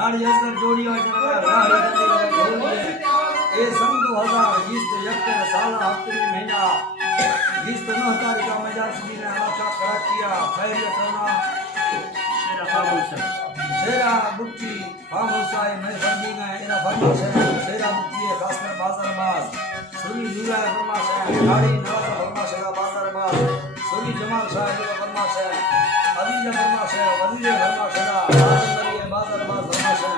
नाड़ी अصغر जोड़ी और ये सन 2000 गीस्त यक्त साला हफ्ते महीना गीस्त 9 तारीख का मजार सुधी ने आशा खड़ा किया खैरियत होना शेरा बुक्की फामोसाए मैं फर्मी में इना फर्मा से शेरा बुक्की है खासकर बाजार बाज सुनी जुला फरमा से नाड़ी नवाज फरमा से बाजार बाज सुनी जमाल साहब फरमा से अजीज फरमा से वजीर फरमा से बाजार बाज फरमा से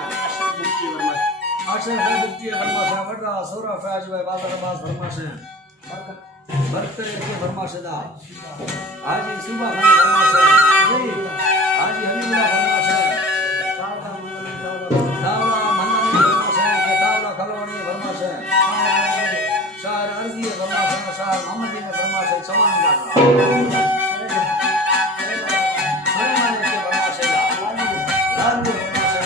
अक्षर बुक्की फरमा से वडा सोरा फैज वे बाजार बाज फरमा से बरकरे के फरमा से दा आज सुबह फरमा से आज हनीमुला फरमा से तावला मननी फरमा से के तावला खलवणी फरमा से शार अर्जी फरमा से शार मोहम्मदी ने फरमा से समान दा सुलेमान के फरमा से दा लाल फरमा से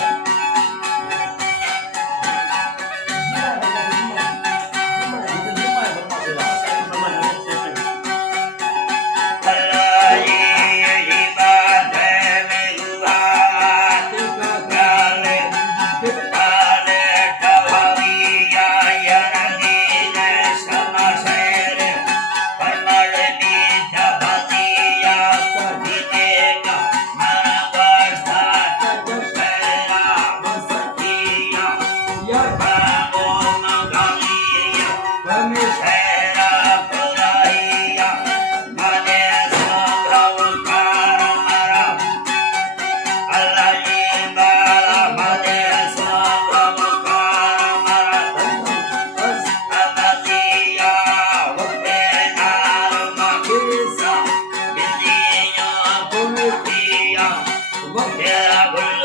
Yeah.